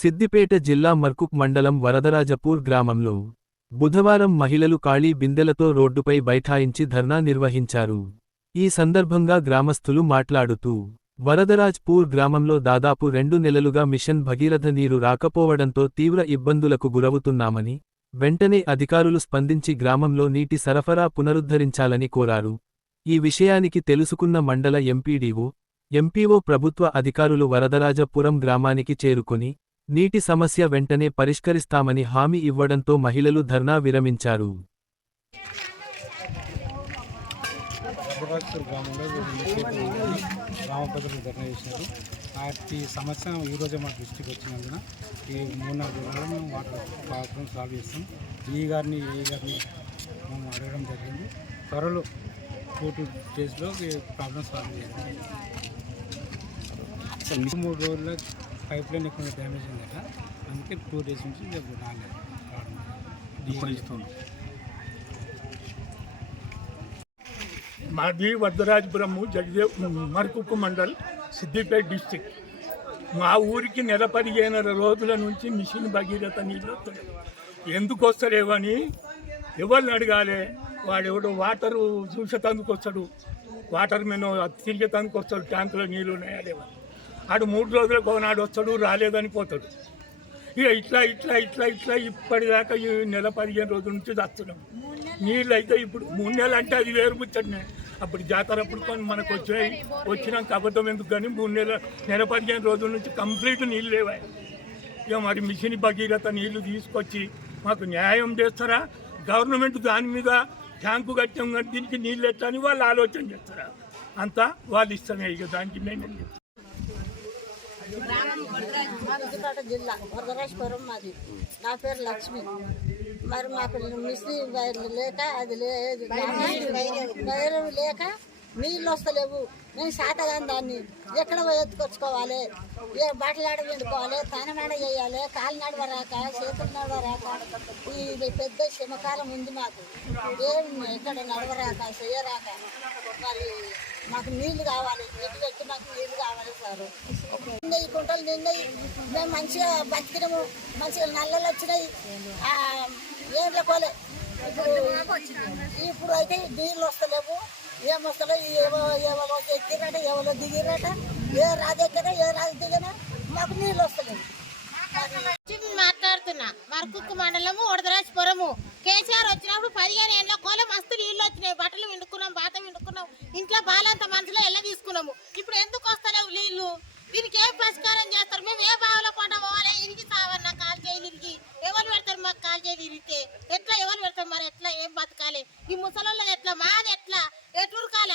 సిద్దిపేట జిల్లా మర్కుక్ మండలం వరదరాజపూర్ గ్రామంలో బుధవారం మహిళలు ఖాళీ బిందెలతో రోడ్డుపై బైఠాయించి ధర్నా నిర్వహించారు. ఈ సందర్భంగా గ్రామస్థులు మాట్లాడుతూ వరదరాజ్పూర్ గ్రామంలో దాదాపు రెండు నెలలుగా మిషన్ భగీరథ నీరు రాకపోవడంతో తీవ్ర ఇబ్బందులకు గురవుతున్నామని వెంటనే అధికారులు స్పందించి గ్రామంలో నీటి సరఫరా పునరుద్ధరించాలని కోరారు. ఈ విషయానికి తెలుసుకున్న మండల ఎంపీడీఓ ఎంపీఓ ప్రభుత్వ అధికారులు వరదరాజపురం గ్రామానికి చేరుకొని నీటి సమస్య వెంటనే పరిష్కరిస్తామని హామీ ఇవ్వడంతో మహిళలు ధర్నా విరమించారు. బుర్రాజ్పూర్ గ్రామంలో ప్రజలు ధర్నా చేశారు. వాటి సమస్య ఈరోజే మా దృష్టికి వచ్చినందున ఈ మూడు నాలుగు రోజుల్లో మేము వాటర్ ప్రాబ్లం సాల్వ్ చేస్తాం. ఈ గారిని ఏ గారిని మేము అడగడం జరిగింది. త్వరలో టూ టూ డేస్లో ప్రాబ్లం సాల్వ్ చేస్తాం. మూడు రోజుల్లో పైప్ లైన్ ఎక్కువ డ్యామేజ్ ఉందట అందుకే టూ డేస్ నుంచి రేపు రాలేదు. మాది వరదరాజపురము జగదేవ్ మరకుక్కు మండల్ సిద్దిపేట డిస్టిక్ మా ఊరికి నెల పదిహేను రోజుల నుంచి మిషన్ భగీరథ నీళ్ళు వస్తున్నాయి. ఎందుకు వస్తలేవని ఎవరిని అడగాలి? వాడెవడో వాటరు చూసేటందుకు వస్తాడు. వాటర్ మెను తిరిగేటందుకు వస్తాడు. ట్యాంకులో నీళ్ళు ఉన్నాయా లేవా? ఆడు మూడు రోజులకు ఒకనాడు వస్తాడు రాలేదని పోతాడు. ఇక ఇట్లా ఇట్లా ఇట్లా ఇట్లా ఇప్పటిదాకా ఈ నెల పదిహేను రోజుల నుంచి వస్తున్నాం నీళ్ళు అయితే ఇప్పుడు మూడు నెలలు అంటే అది వేరు ముచ్చటనే. అప్పుడు జాతర అప్పుడు కొన్ని మనకు వచ్చాయి వచ్చినాక అబద్ధం ఎందుకు కానీ మూడు నెలల నెల పదిహేను రోజుల నుంచి కంప్లీట్ నీళ్ళు లేవాయి ఇక మరి మిషన్ భగీరథ నీళ్ళు తీసుకొచ్చి మాకు న్యాయం చేస్తారా? గవర్నమెంట్ దాని మీద ట్యాంకు కట్టాం కానీ దీనికి నీళ్ళు ఎట్లా అని వాళ్ళు ఆలోచన చేస్తారా? అంతా వాళ్ళు ఇష్టమే ఇక దానికి మేము మాది సిద్దిపేట జిల్లా వరదరాజపురం మాది. నా పేరు లక్ష్మి. మరి మాకు మిస్త్రీ వైర్లు లేక అది లేదు. లేక నీళ్ళు వస్తలేవు. మేము శాతగాని దాన్ని. ఎక్కడ పోయి ఎత్తుకొచ్చుకోవాలి? ఏ బట్టలు ఆడ వండుకోవాలి తానమాడ చేయాలి? కాలు నడవరాక చేతులు నడవరాక ఇది పెద్ద శ్రమకాలం ఉంది మాకు. ఏం ఎక్కడ నడవరాక చేయరాక? మరి మాకు నీళ్ళు కావాలి. ఎటు పెట్టి మాకు నీళ్ళు కావాలి సార్. నిన్న ఈ కుంటలు నిన్నయి మేము మంచిగా బతికినము. మంచిగా నల్లలు వచ్చినాయి. ఏం లేకోలే ఇప్పుడు అయితే నీళ్ళు వస్తలేవు ఏం వస్తలేవు ఏవో ఎవరో ఎక్కిరట ఎవరో దిగిరట ఏ రాజు ఎక్కినా ఏ రాజు దిగినా మాకు నీళ్ళు వస్తలేవు. మాట్లాడుతున్నా. మరకుక్కు మండలము వడదరాజపురము కేసీఆర్ వచ్చినప్పుడు పదిహేను ఏళ్ళ కోల మస్తు నీళ్ళు వచ్చినాయి. బట్టలు విండుకున్నాం బాత విండుకున్నాం. ఇంట్లో బాలంత మనసులో ఎల్ల తీసుకున్నాము. ఇప్పుడు ఎందుకు వస్తలేవు నీళ్ళు? దీనికి ఏం పరిష్కారం చేస్తారు? మేము ఏ బావిలో ఈ ముసలి ఎట్లా మాది ఎట్లా? ఎటురుకాలి.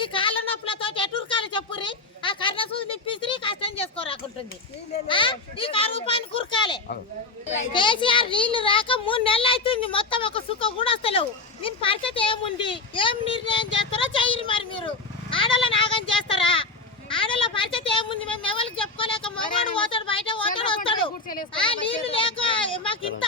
ఈ కాళ్ళ నొప్పులతో ఎటురుకాలి చెప్పుర్రి. ఆ కర్ర సూదిని పిసిరి కష్టం చేసుకోరాకుంటుంది. ఈ కారు పని కురకాలి కేసీఆర్ నీళ్ళు రాక మూడు నెలలు అవుతుంది మొత్తం ఒక సుఖం కూడా వస్తలేవు. నేను పరిస్థితి ఏముంది? ఏం నిర్ణయం చేస్తారో చేయరు మరి మీరు. ఆడల నాగం చేస్తారా? ఆడల పరిస్థితి ఏముంది? మేము ఎవరికి చెప్పుకోలేక మగవాడు పోతాడు బయట పోతాడు వస్తాడు. నీళ్ళు లేక మాకు ఇంత